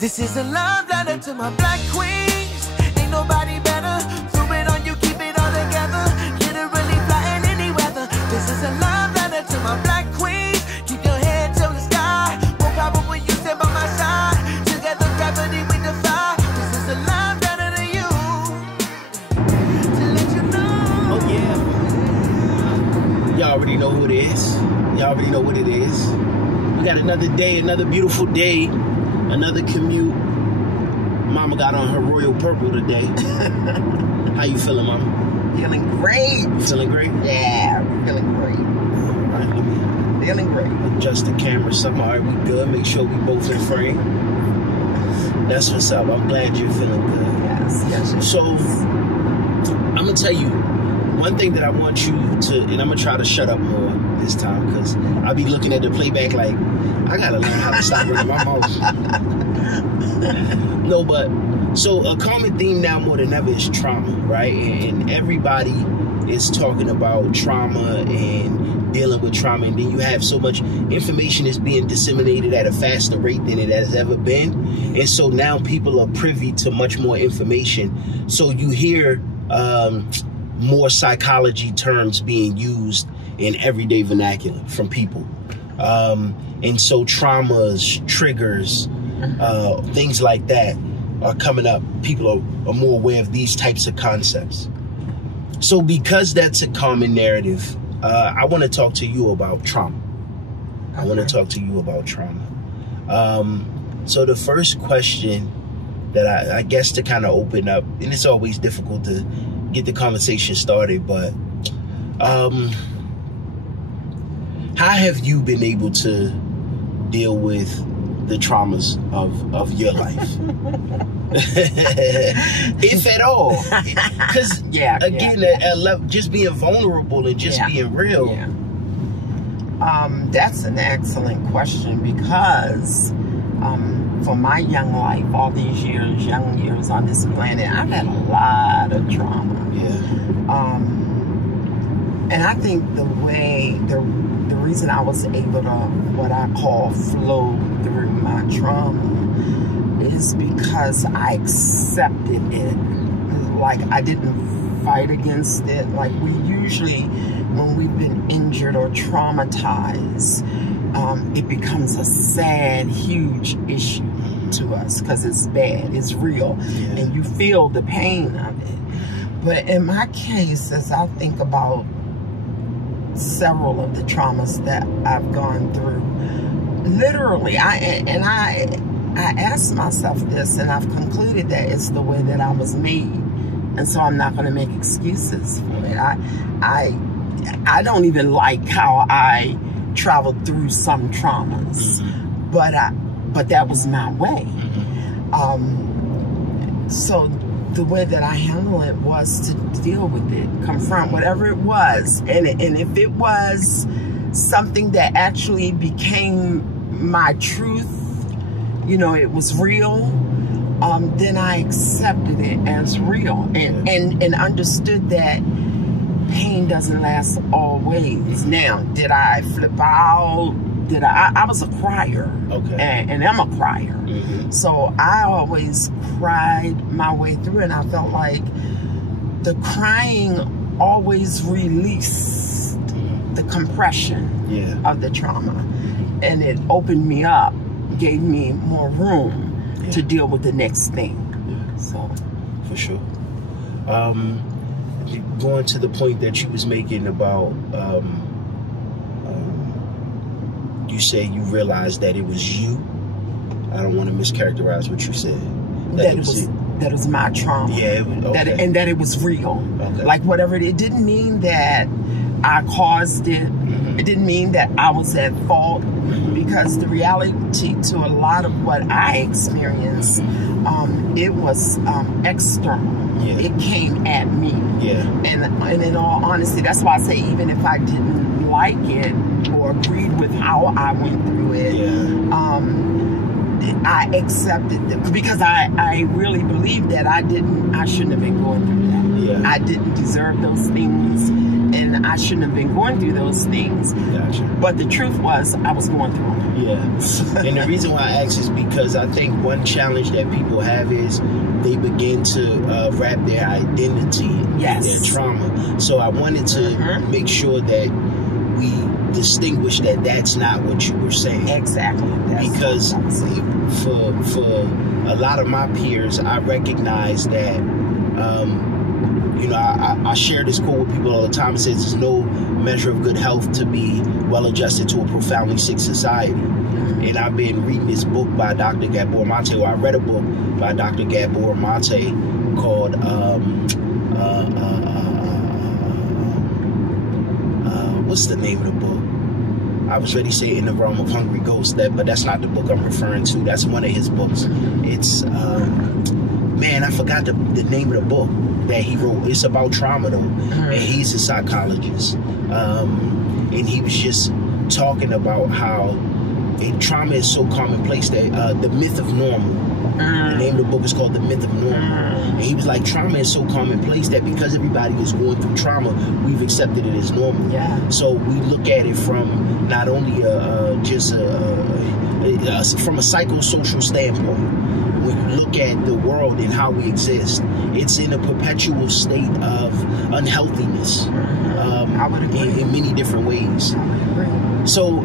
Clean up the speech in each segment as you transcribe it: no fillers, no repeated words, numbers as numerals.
This is a love letter to my black queens. Ain't nobody better. Throw it on you, keep it all together. Literally fly in any weather. This is a love letter to my black queens. Keep your head to the sky. Won't problem when you stand by my side. Together gravity we defy. This is a love letter to you. To let you know. Oh yeah. Y'all already know who it is. Y'all already know what it is. We got another day, another beautiful day, another commute. Mama got on her royal purple today. How you feeling, Mama? Feeling great. You feeling great? Yeah, feeling great. All right, let me Feeling great. adjust the camera some. All right, we good. Make sure we both in frame. That's what's up. I'm glad you're feeling good. Yes, yes. So, I'm going to tell you one thing that I want you to, and I'm going to try to shut up more this time, because I'll be looking at the playback like, I got to learn how to stop running my mouth. No, but, so a common theme now more than ever is trauma, right? And everybody is talking about trauma and dealing with trauma, and then you have so much information is being disseminated at a faster rate than it has ever been. And so now people are privy to much more information. So you hear more psychology terms being used in everyday vernacular from people. And so traumas, triggers, things like that are coming up. People are more aware of these types of concepts. So because that's a common narrative, I want to talk to you about trauma. I want to talk to you about trauma. So the first question that I guess to kind of open up, and it's always difficult to get the conversation started, but how have you been able to deal with the traumas of your life? If at all. Because just being vulnerable and just being real. Yeah. That's an excellent question, because for my young life, all these young years on this planet, I've had a lot of trauma. Yeah. And I think the reason I was able to, what I call, flow through my trauma is because I accepted it. Like, I didn't fight against it. Like, we usually, when we've been injured or traumatized, it becomes a sad, huge issue to us because it's bad, it's real, and you feel the pain of it. But in my case, as I think about several of the traumas that I've gone through, literally, I asked myself this, and I've concluded that it's the way that I was made, and so I'm not going to make excuses for it. I don't even like how I traveled through some traumas, but that was my way. So the way that I handle it was to deal with it, confront whatever it was, and if it was something that actually became my truth, you know, it was real, then I accepted it as real and understood that pain doesn't last always. Now, did I flip out? I was a crier, and I'm a crier. So I always cried my way through, and I felt like the crying always released the compression of the trauma, and it opened me up, gave me more room to deal with the next thing. So, for sure. Going to the point that you was making about, you say you realized that it was you. I don't want to mischaracterize what you said. That was my trauma. Yeah. And that it was real. Like, whatever it didn't mean that I caused it. It didn't mean that I was at fault, because the reality to a lot of what I experienced, it was external. It came at me. And in all honesty, that's why I say, even if I didn't like it or agreed with how I went through it, I accepted it, because I really believe that I shouldn't have been going through that. I didn't deserve those things, and I shouldn't have been going through those things. Gotcha. But the truth was, I was going through them. Yeah. And the reason why I ask is because I think one challenge that people have is they begin to wrap their identity in their trauma. So I wanted to make sure that we distinguish that that's not what you were saying. Exactly. Because for a lot of my peers, I recognize that, you know, I share this quote with people all the time. It says there's no measure of good health to be well adjusted to a profoundly sick society. And I've been reading this book by Dr. Gabor Mate, or I read a book by Dr. Gabor Mate called what's the name of the book? I was ready to say In the Realm of Hungry Ghosts, but that's not the book I'm referring to. That's one of his books. It's man, I forgot the name of the book that he wrote. It's about trauma though, and he's a psychologist. And he was just talking about how trauma is so commonplace that the myth of normal. The name of the book is called The Myth of Normal. And he was like, trauma is so commonplace that because everybody is going through trauma, we've accepted it as normal. Yeah. So we look at it from not only from a psychosocial standpoint. When you look at the world and how we exist, it's in a perpetual state of unhealthiness in many different ways. So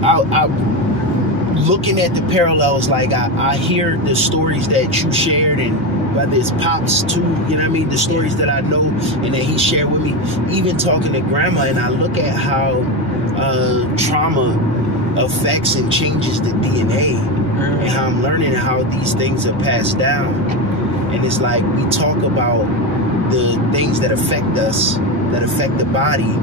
looking at the parallels, like I hear the stories that you shared, and whether it's Pops too, you know what I mean, the stories that I know and that he shared with me, even talking to Grandma, and I look at how trauma affects and changes the DNA, and how I'm learning how these things are passed down. And it's like we talk about the things that affect us, that affect the body,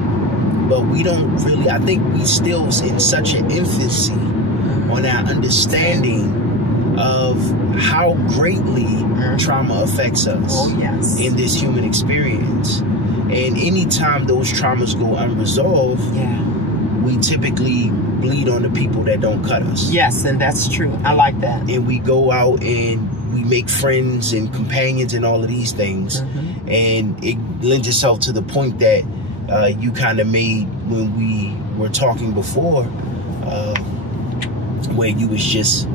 but we don't really, I think we still in such an infancy on our understanding of how greatly trauma affects us in this human experience. And anytime those traumas go unresolved, we typically bleed on the people that don't cut us. Yes, and that's true. I like that. And we go out and we make friends and companions and all of these things. And it lends itself to the point that you kind of made when we were talking before, where you was just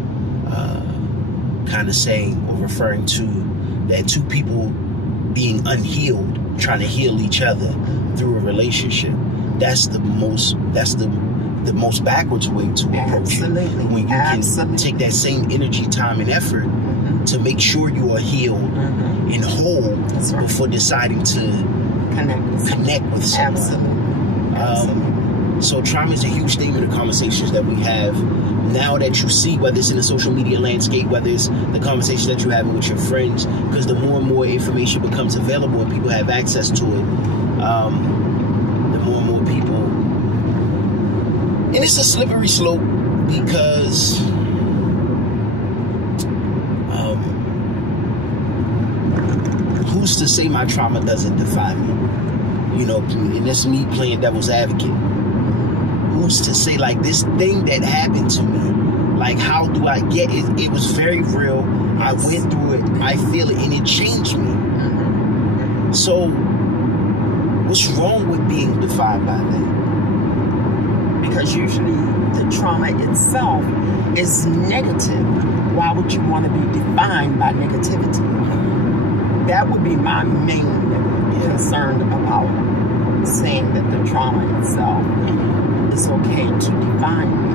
kind of saying or referring to that two people being unhealed, trying to heal each other through a relationship. That's the most backwards way to approach it. When you can take that same energy, time, and effort to make sure you are healed and whole before deciding to connect with someone. So trauma is a huge theme in the conversations that we have. Now that you see, whether it's in the social media landscape, whether it's the conversations that you're having with your friends, because the more and more information becomes available and people have access to it, the more and more people. And it's a slippery slope because who's to say my trauma doesn't define me? You know, and that's me playing devil's advocate. Who's to say, like, this thing that happened to me, like, how do I get it? It was very real. I went through it. I feel it, and it changed me. So what's wrong with being defined by that? Because usually the trauma itself is negative. Why would you want to be defined by negativity? That would be my main concern about saying that the trauma itself is okay to define me.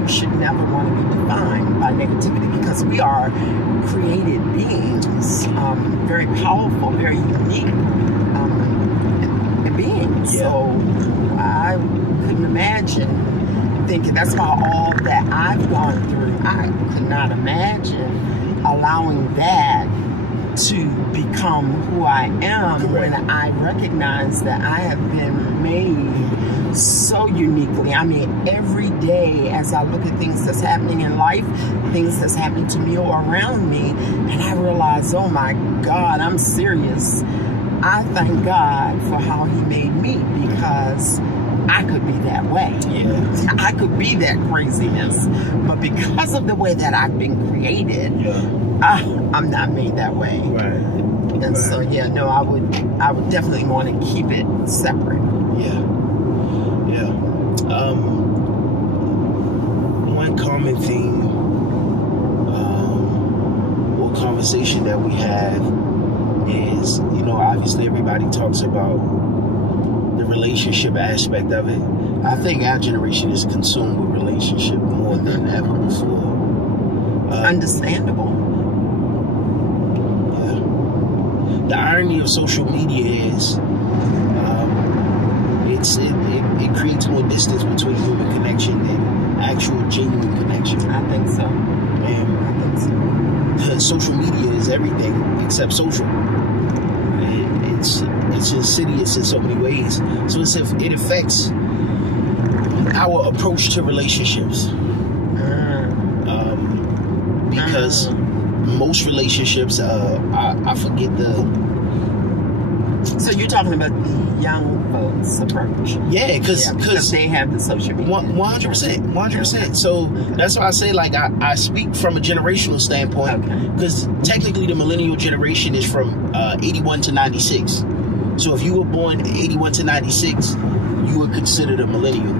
You should never want to be defined by negativity, because we are created beings, very powerful, very unique beings. So I couldn't imagine thinking, that's why all that I've gone through, I could not imagine allowing that to become who I am when I recognize that I have been made so uniquely. I mean, every day as I look at things that's happening in life, things that's happening to me or around me, and I realize, oh my God, I'm serious. I thank God for how He made me, because I could be that way. I could be that craziness. But because of the way that I've been created, I'm not made that way. And so, yeah, no, I would definitely want to keep it separate. Yeah. One common theme or conversation that we have is, obviously everybody talks about the relationship aspect of it. I think our generation is consumed with relationship more than ever before. Understandable. Yeah. The irony of social media is it creates more distance between human connection than actual genuine connection. I think so. And I think so. Social media is everything except social. It's insidious in so many ways. So it affects our approach to relationships. Because most relationships, I forget the... So you're talking about the young folks' approach. Yeah, because they have the social media. 100%. So that's why I say, like, I speak from a generational standpoint, because technically the millennial generation is from 81 to 96. So if you were born 81 to 96, you were considered a millennial.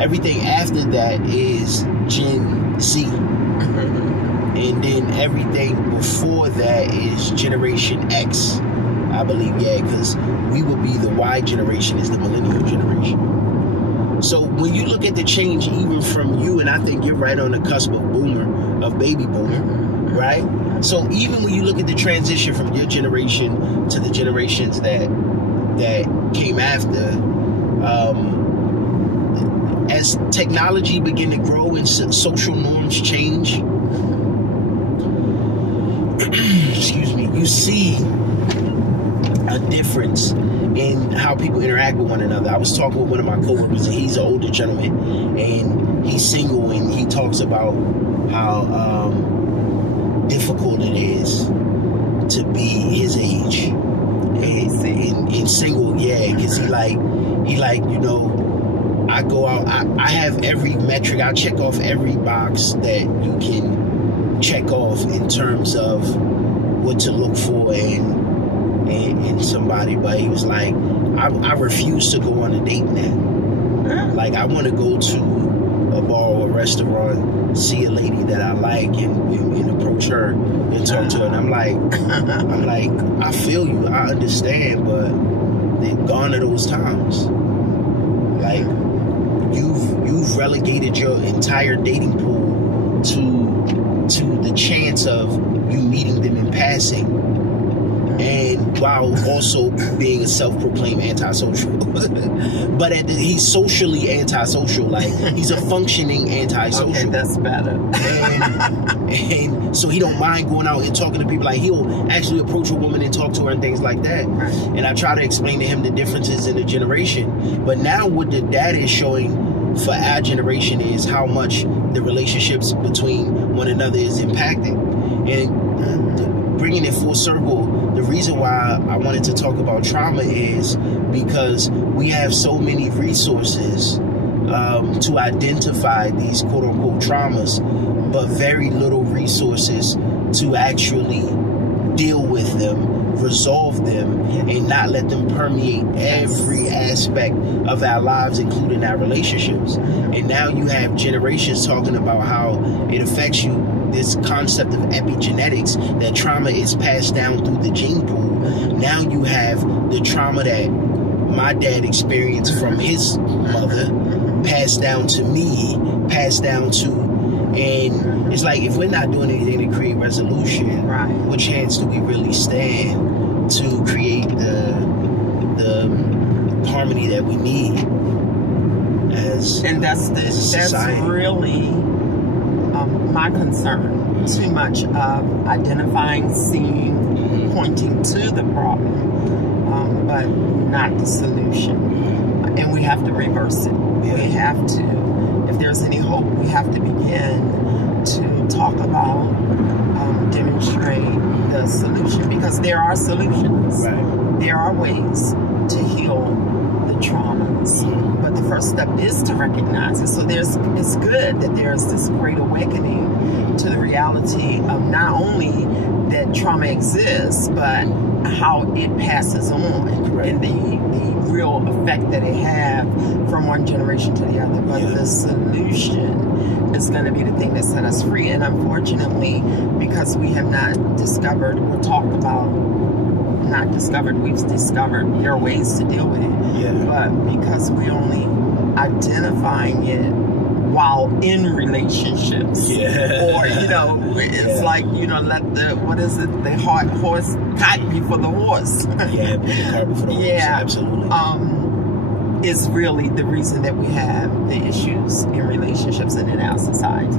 Everything after that is Gen Z. And then everything before that is Generation X. I believe, because we will be the Y generation is the millennial generation. So when you look at the change, even from you, and I think you're right on the cusp of baby boomer, right? So even when you look at the transition from your generation to the generations that came after, as technology begin to grow and social norms change, excuse me, you see a difference in how people interact with one another. I was talking with one of my coworkers, and he's an older gentleman, and he's single, and he talks about how difficult it is to be his age and single. Because he like I go out, I have every metric, I check off every box that you can check off in terms of what to look for in somebody, but he was like, I refuse to go on a date now. Like, I want to go to a bar or a restaurant, see a lady that I like, and approach her and talk to her. And I'm like, I feel you, I understand, but they've gone to those times. Like, you've relegated your entire dating pool to the chance of you meeting them in passing, and while also being a self-proclaimed antisocial. But he's socially antisocial. Like, he's a functioning antisocial. Okay, that's better. And so he don't mind going out and talking to people. Like, he'll actually approach a woman and talk to her and things like that. Right. And I try to explain to him the differences in the generation. But now what the data is showing for our generation is how much the relationships between one another is impacting. And bringing it full circle, the reason why I wanted to talk about trauma is because we have so many resources to identify these quote-unquote traumas, but very little resources to actually deal with them, resolve them, and not let them permeate every aspect of our lives, including our relationships. And now you have generations talking about how it affects you, this concept of epigenetics, that trauma is passed down through the gene pool. Now you have the trauma that my dad experienced from his mother, passed down to me, passed down to, and it's like, if we're not doing anything to create resolution, right, what chance do we really stand to create the harmony that we need as that's really my concern. Too much of identifying, seeing, pointing to the problem, but not the solution. And we have to reverse it. We have to, if there's any hope, we have to begin to talk about, demonstrate the solution, because there are solutions. Right. There are ways to heal the traumas, but But the first step is to recognize it. So it's good that there's this great awakening to the reality of not only that trauma exists, but how it passes on and the real effect that it have from one generation to the other. But the solution is going to be the thing that set us free. And unfortunately, because we have not discovered or talked about, we've discovered there are ways to deal with it. But because we're only identifying it while in relationships, or it's like let the the horse cart before the horse. Put the cart before the horse. Absolutely. Is really the reason that we have the issues in relationships and in our society.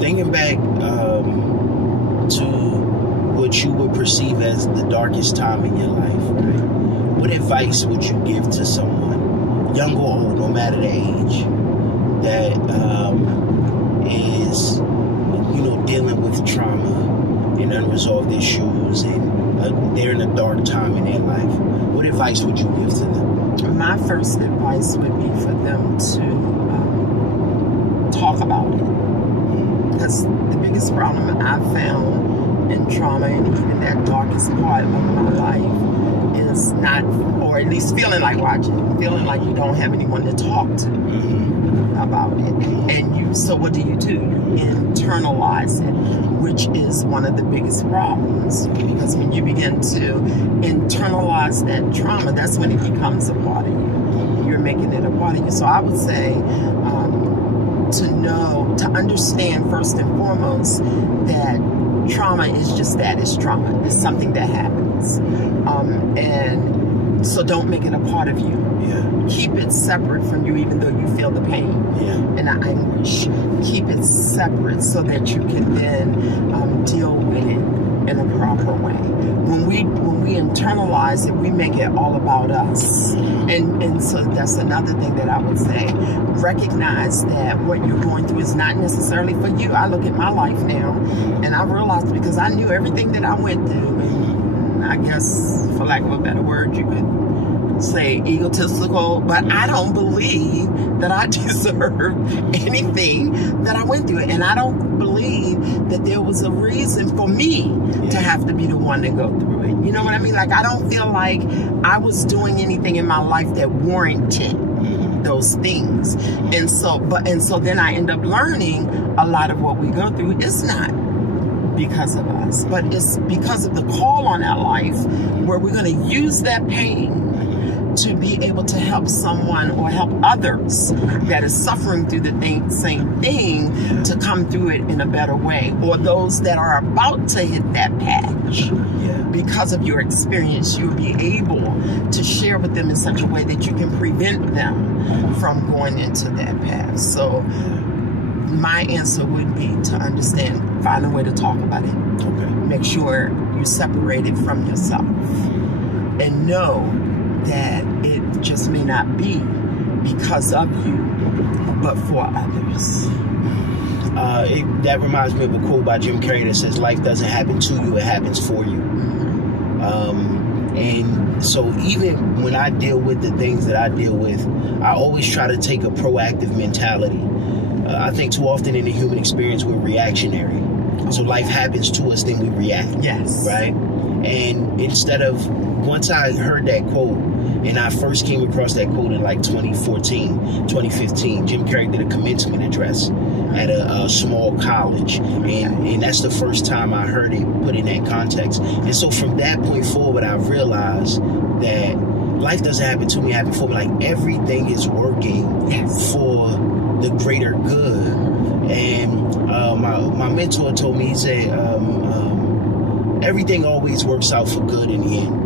Thinking back to what you would perceive as the darkest time in your life, right? What advice would you give to someone, young or old, no matter the age, that is, dealing with trauma and unresolved issues, and they're in a dark time in their life? What advice would you give to them? My first advice would be for them to talk about it, because the biggest problem I've found in trauma, and even that darkest part of my life, is not, or at least feeling like feeling like you don't have anyone to talk to about it. And so what do? You internalize it, which is one of the biggest problems, because when you begin to internalize that trauma, that's when it becomes a part of you. You're making it a part of you. So I would say to understand first and foremost that trauma is just that. It's trauma. It's something that happens. And so don't make it a part of you. Keep it separate from you, even though you feel the pain and the anguish. Keep it separate so that you can then deal with it in a proper way. When we internalize it, we make it all about us. And so that's another thing that I would say. Recognize that what you're going through is not necessarily for you. I look at my life now, and I realized, because I knew everything that I went through, and I guess, for lack of a better word, you could say egotistical, but I don't believe that I deserve anything that I went through. And I don't believe that there was a reason for me to have to be the one to go through it. You know what I mean? Like, I don't feel like I was doing anything in my life that warranted those things. And so then I end up learning a lot of what we go through is not because of us, but it's because of the call on our life, where we're going to use that pain to be able to help someone or help others that is suffering through the same thing to come through it in a better way, or those that are about to hit that patch. Because of your experience, you'll be able to share with them in such a way that you can prevent them from going into that path. So my answer would be to understand, find a way to talk about it. Make sure you separate it from yourself, and know that it just may not be because of you, but for others. That reminds me of a quote by Jim Carrey that says, life doesn't happen to you, it happens for you. And so even when I deal with the things that I deal with, I always try to take a proactive mentality. I think too often in the human experience, we're reactionary. So life happens to us, then we react. Right? And instead of, once I heard that quote, and I first came across that quote in like 2014, 2015, Jim Carrey did a commencement address at a small college. And that's the first time I heard it put in that context. And so from that point forward, I've realized that life doesn't happen to me, it happens for me. Like, everything is working for the greater good. And my mentor told me, he said, everything always works out for good in the end.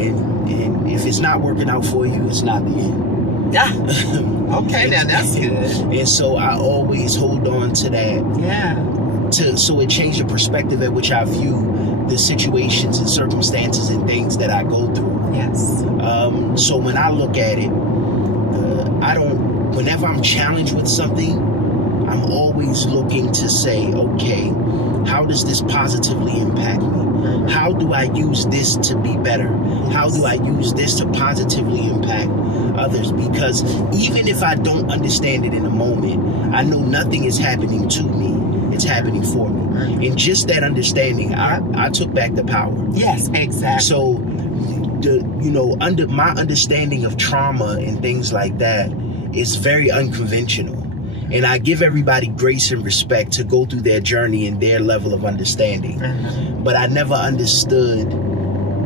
And if it's not working out for you, it's not the end. Okay, now that's good. And so I always hold on to that. So it changed the perspective at which I view the situations and circumstances and things that I go through. So when I look at it, whenever I'm challenged with something, I'm always looking to say, okay, how does this positively impact me? How do I use this to be better? How do I use this to positively impact others, because even if I don't understand it in the moment, I know nothing is happening to me. It's happening for me. And just that understanding, I took back the power. Yes, exactly. So, under my understanding of trauma and things like that is very unconventional. And I give everybody grace and respect to go through their journey and their level of understanding. But I never understood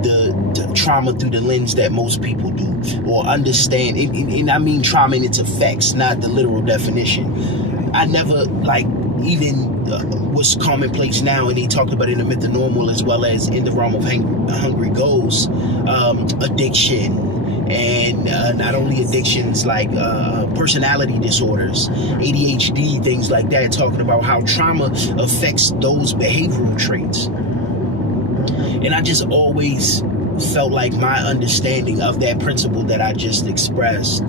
the trauma through the lens that most people do, or understand. And I mean trauma in its effects, not the literal definition. I never, even what's commonplace now, and they talked about it in the Myth of Normal as well as in the realm of Hungry Ghosts, addiction. And not only addictions, like personality disorders, ADHD, things like that, talking about how trauma affects those behavioral traits. And I just always felt like my understanding of that principle that I just expressed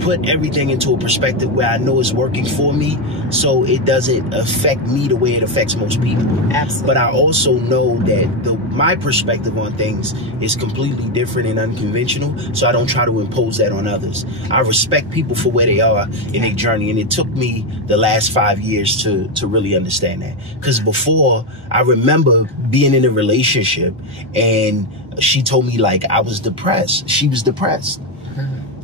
put everything into a perspective where I know it's working for me, so it doesn't affect me the way it affects most people. Absolutely. But I also know that my perspective on things is completely different and unconventional, so I don't try to impose that on others. I respect people for where they are in their journey, and it took me the last 5 years to really understand that. Because before, I remember being in a relationship, and she told me, like, I was depressed. She was depressed.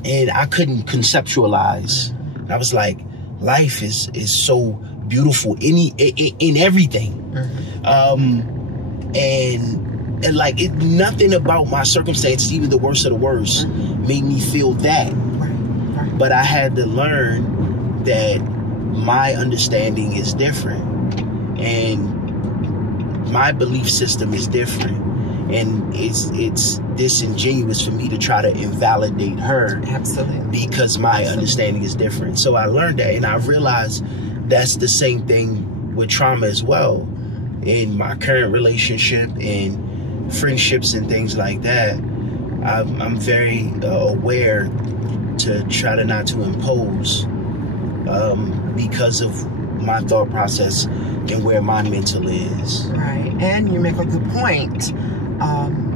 And I couldn't conceptualize. I was like, life is so beautiful in everything. And like, nothing about my circumstances, even the worst of the worst, made me feel that. But I had to learn that my understanding is different, and my belief system is different. And it's disingenuous for me to try to invalidate her. Absolutely. Because my understanding is different. So I learned that, and I realized that's the same thing with trauma as well. In my current relationship and friendships and things like that, I'm very aware to try to not to impose because of my thought process and where my mental is. Right. And you make a good point.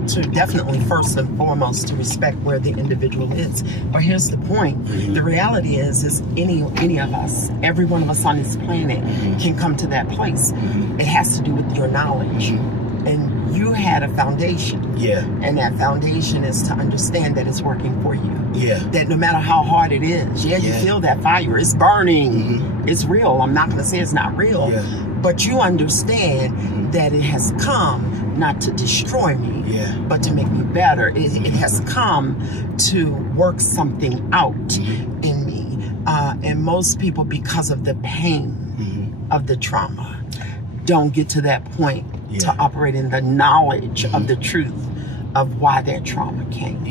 To definitely, first and foremost, to respect where the individual is. But here's the point. The reality is any of us, every one of us on this planet can come to that place. It has to do with your knowledge. And you had a foundation. Yeah. And that foundation is to understand that it's working for you. Yeah. That no matter how hard it is, you feel that fire. It's burning. It's real. I'm not going to say it's not real. But you understand that it has come not to destroy me, but to make me better. It has come to work something out in me. And most people, because of the pain of the trauma, don't get to that point to operate in the knowledge of the truth of why that trauma came.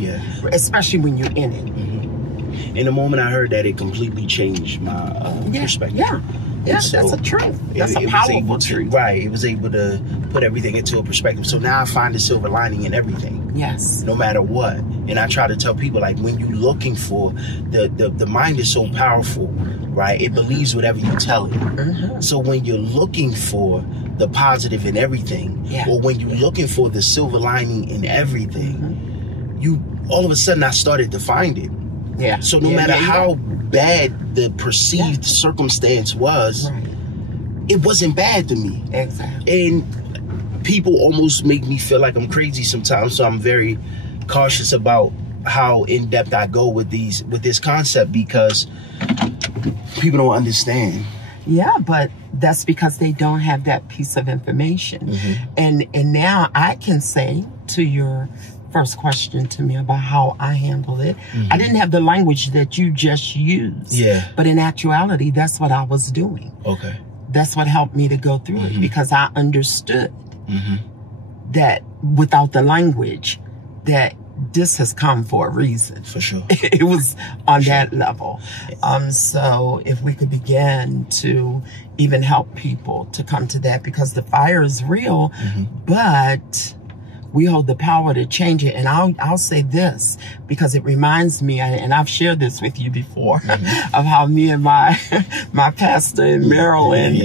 Especially when you're in it. In the moment I heard that, it completely changed my perspective. So that's a truth. That's a powerful truth. Right. It was able to put everything into a perspective. So now I find the silver lining in everything. Yes. No matter what. And I try to tell people, like, when you're looking for, the mind is so powerful, right? It believes whatever you tell it. So when you're looking for the positive in everything, or when you're looking for the silver lining in everything, you all of a sudden I started to find it. So no matter how bad the perceived circumstance was, it wasn't bad to me. Exactly. And people almost make me feel like I'm crazy sometimes, so I'm very cautious about how in depth I go with this concept, because people don't understand. Yeah, but that's because they don't have that piece of information. And now I can say to your first question to me about how I handled it, I didn't have the language that you just used. But in actuality, that's what I was doing. That's what helped me to go through it, because I understood that without the language, that this has come for a reason. For sure. It was on that level. So if we could begin to even help people to come to that, because the fire is real, but we hold the power to change it. And I'll say this, because it reminds me, and I've shared this with you before, of how me and my pastor in Maryland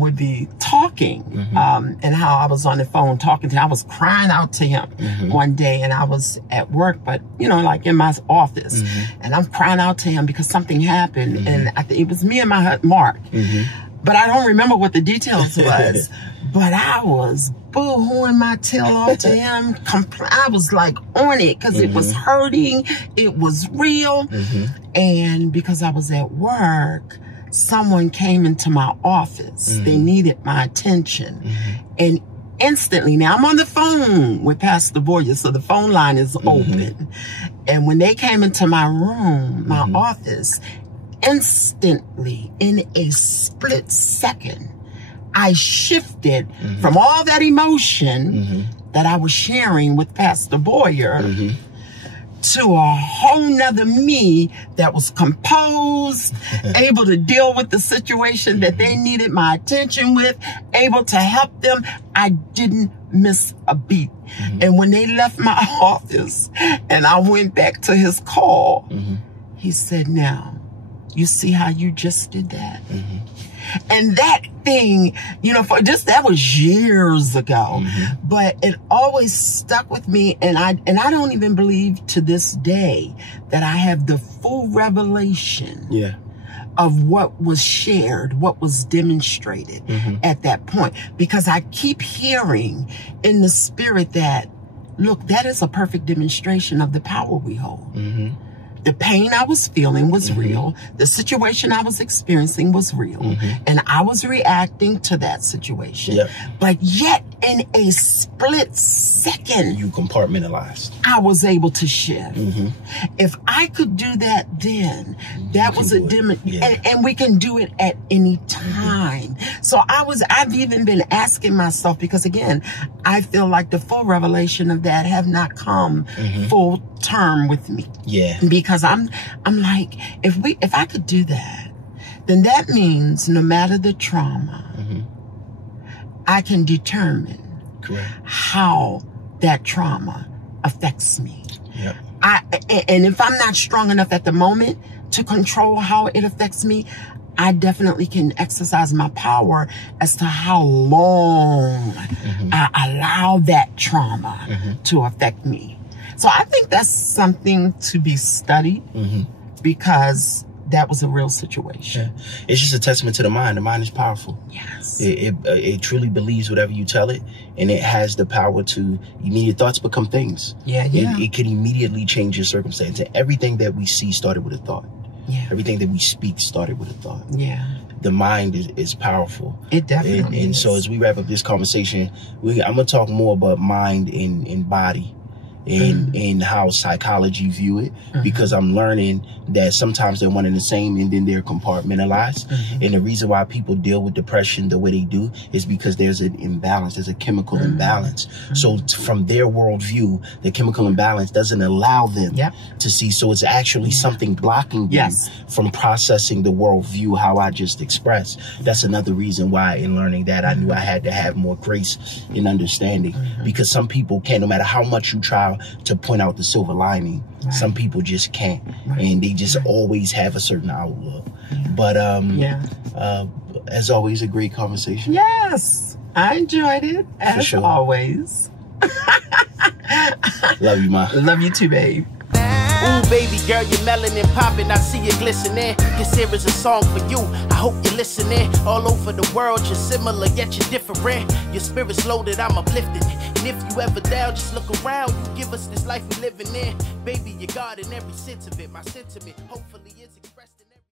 would be talking, and how I was on the phone talking to him. I was crying out to him one day, and I was at work, but you know, like in my office, and I'm crying out to him because something happened, and it was me and my Mark. But I don't remember what the details was. But I was boo-hooing my tail off to him. I was like on it because it was hurting. It was real. And because I was at work, someone came into my office. They needed my attention. And instantly, now I'm on the phone with Pastor Boyer, so the phone line is open. And when they came into my room, my office, instantly, in a split second, I shifted from all that emotion that I was sharing with Pastor Boyer to a whole nother me that was composed, able to deal with the situation that they needed my attention with, able to help them. I didn't miss a beat. And when they left my office and I went back to his call, he said, now, you see how you just did that? And that thing, you know, that was years ago, but it always stuck with me. And I don't even believe to this day that I have the full revelation of what was shared, what was demonstrated at that point, because I keep hearing in the spirit that, look, that is a perfect demonstration of the power we hold. The pain I was feeling was real. The situation I was experiencing was real. And I was reacting to that situation. But yet, in a split second, you compartmentalized. I was able to shift. If I could do that then, that was a and we can do it at any time. So I've even been asking myself, because again, I feel like the full revelation of that have not come full term with me. Because I'm like, if I could do that, then that means no matter the trauma, I can determine how that trauma affects me. And if I'm not strong enough at the moment to control how it affects me, I definitely can exercise my power as to how long I allow that trauma to affect me. So I think that's something to be studied, because that was a real situation. It's just a testament to the mind. The mind is powerful. It truly believes whatever you tell it, and it has the power to immediate thoughts become things. It can immediately change your circumstance. And everything that we see started with a thought. Everything that we speak started with a thought. The mind is powerful. It definitely and so as we wrap up this conversation, I'm going to talk more about mind and body. And how psychology view it, because I'm learning that sometimes they're one and the same, and then they're compartmentalized. And the reason why people deal with depression the way they do is because there's an imbalance. There's a chemical imbalance. So from their worldview, the chemical imbalance doesn't allow them to see. So it's actually something blocking them from processing the worldview how I just expressed. That's another reason why in learning that I knew I had to have more grace and understanding, because some people can't, no matter how much you try to point out the silver lining, some people just can't, and they just always have a certain outlook. But as always, a great conversation. Yes, I enjoyed it as always. Love you, Ma. Love you too, babe. Ooh, baby girl, you're melanin popping, I see you glistening. This here is a song for you, I hope you're listening. All over the world, you're similar, yet you're different. Your spirit's loaded, I'm uplifted. And if you ever down, just look around. You give us this life we living in. Baby, you're God in every sense of it. My sentiment, hopefully, is